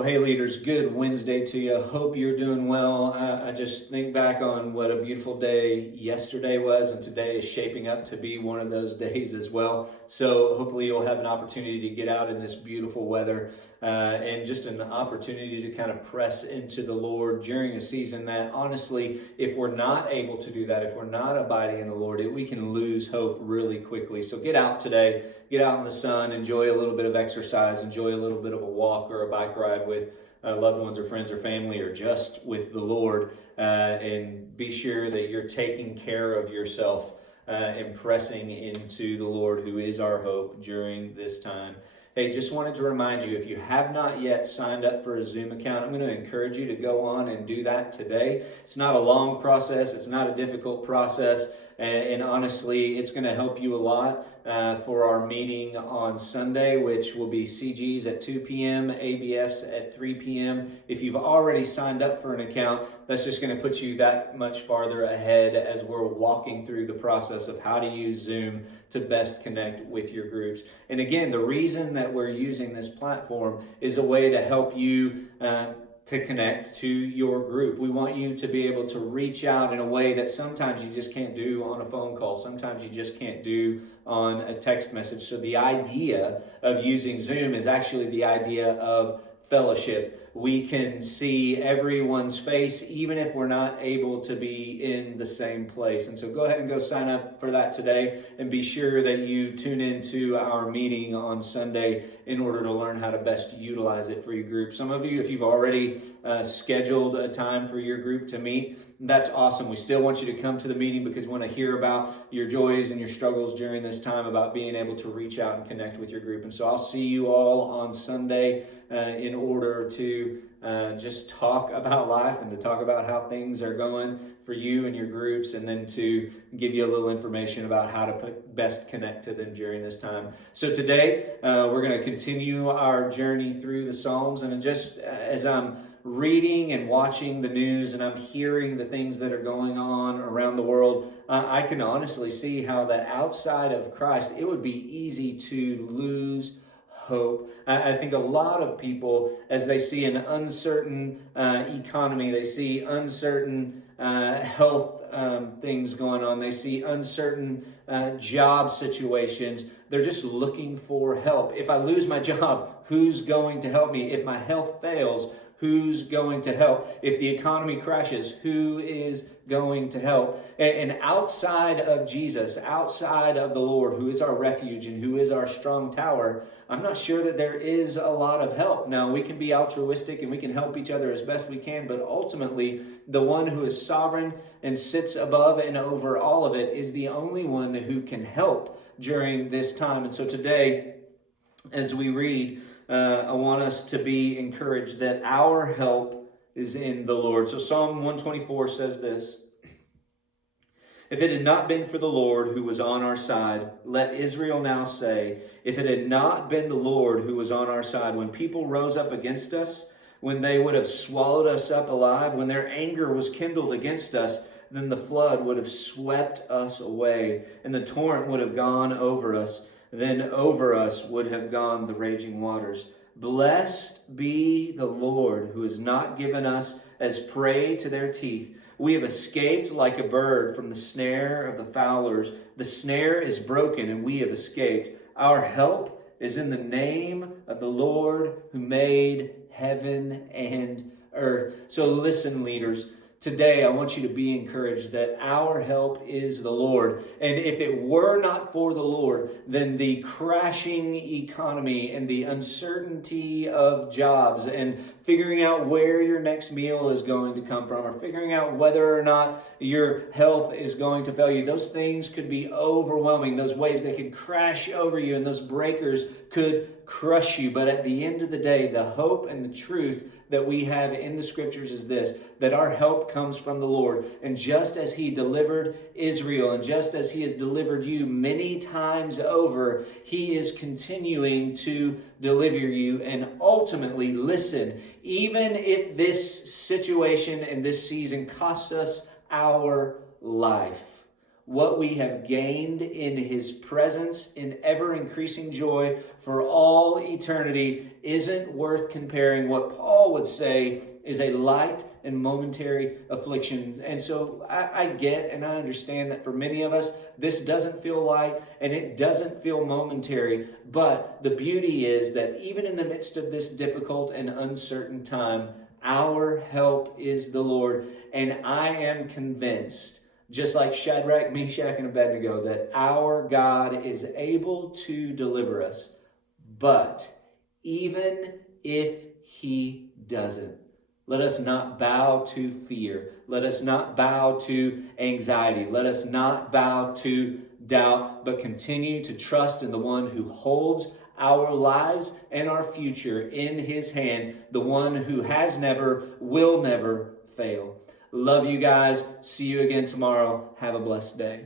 Well, hey, leaders, good Wednesday to you. Hope you're doing well. I just think back on what a beautiful day yesterday was, and today is shaping up to be one of those days as well. So hopefully you'll have an opportunity to get out in this beautiful weather and just an opportunity to kind of press into the Lord during a season that, honestly, if we're not able to do that, if we're not abiding in the Lord, we can lose hope really quickly. So get out today, get out in the sun, enjoy a little bit of exercise, enjoy a little bit of a walk or a bike ride with loved ones or friends or family, or just with the Lord, and be sure that you're taking care of yourself and pressing into the Lord, who is our hope during this time. Hey, just wanted to remind you, if you have not yet signed up for a Zoom account, I'm going to encourage you to go on and do that today. It's not a long process. It's not a difficult process. And honestly, it's going to help you a lot for our meeting on Sunday, which will be CGs at 2 p.m., ABFs at 3 p.m. If you've already signed up for an account, that's just going to put you that much farther ahead as we're walking through the process of how to use Zoom to best connect with your groups. And again, the reason that we're using this platform is a way to help you to connect to your group. We want you to be able to reach out in a way that sometimes you just can't do on a phone call. Sometimes you just can't do on a text message. So the idea of using Zoom is actually the idea of fellowship. We can see everyone's face, even if we're not able to be in the same place. And so go ahead and go sign up for that today, and be sure that you tune into our meeting on Sunday in order to learn how to best utilize it for your group. Some of you, if you've already scheduled a time for your group to meet, that's awesome. We still want you to come to the meeting because we want to hear about your joys and your struggles during this time, about being able to reach out and connect with your group. And so I'll see you all on Sunday in order to just talk about life and to talk about how things are going for you and your groups, and then to give you a little information about how to best connect to them during this time. So today we're going to continue our journey through the Psalms, and just as I'm reading and watching the news and I'm hearing the things that are going on around the world, I can honestly see how that outside of Christ, it would be easy to lose hope. I think a lot of people, as they see an uncertain economy, they see uncertain health things going on, they see uncertain job situations, they're just looking for help. If I lose my job, who's going to help me? If my health fails, who's going to help? If the economy crashes, who is going to help? And outside of Jesus, outside of the Lord, who is our refuge and who is our strong tower, I'm not sure that there is a lot of help. Now, we can be altruistic and we can help each other as best we can, but ultimately, the one who is sovereign and sits above and over all of it is the only one who can help during this time. And so today, as we read, I want us to be encouraged that our help is in the Lord. So Psalm 124 says this: "If it had not been for the Lord who was on our side, let Israel now say, if it had not been the Lord who was on our side, when people rose up against us, when they would have swallowed us up alive, when their anger was kindled against us, then the flood would have swept us away, and the torrent would have gone over us. Then over us would have gone the raging waters. Blessed be the Lord, who has not given us as prey to their teeth. We have escaped like a bird from the snare of the fowlers. The snare is broken, and we have escaped. Our help is in the name of the Lord, who made heaven and earth." So listen, leaders. Today, I want you to be encouraged that our help is the Lord. And if it were not for the Lord, then the crashing economy and the uncertainty of jobs and figuring out where your next meal is going to come from, or figuring out whether or not your health is going to fail you, those things could be overwhelming. Those waves, they could crash over you, and those breakers could crush you. But at the end of the day, the hope and the truth that we have in the scriptures is this: that our help comes from the Lord. And just as he delivered Israel, and just as he has delivered you many times over, he is continuing to deliver you. And ultimately, listen, even if this situation and this season costs us our life, what we have gained in his presence in ever-increasing joy for all eternity isn't worth comparing what Paul would say is a light and momentary affliction. And so I get and I understand that for many of us, this doesn't feel light and it doesn't feel momentary. But the beauty is that even in the midst of this difficult and uncertain time, our help is the Lord. And I am convinced, just like Shadrach, Meshach, and Abednego, that our God is able to deliver us. But even if he doesn't, let us not bow to fear. Let us not bow to anxiety. Let us not bow to doubt, but continue to trust in the one who holds our lives and our future in his hand, the one who has never, will never fail. Love you guys. See you again tomorrow. Have a blessed day.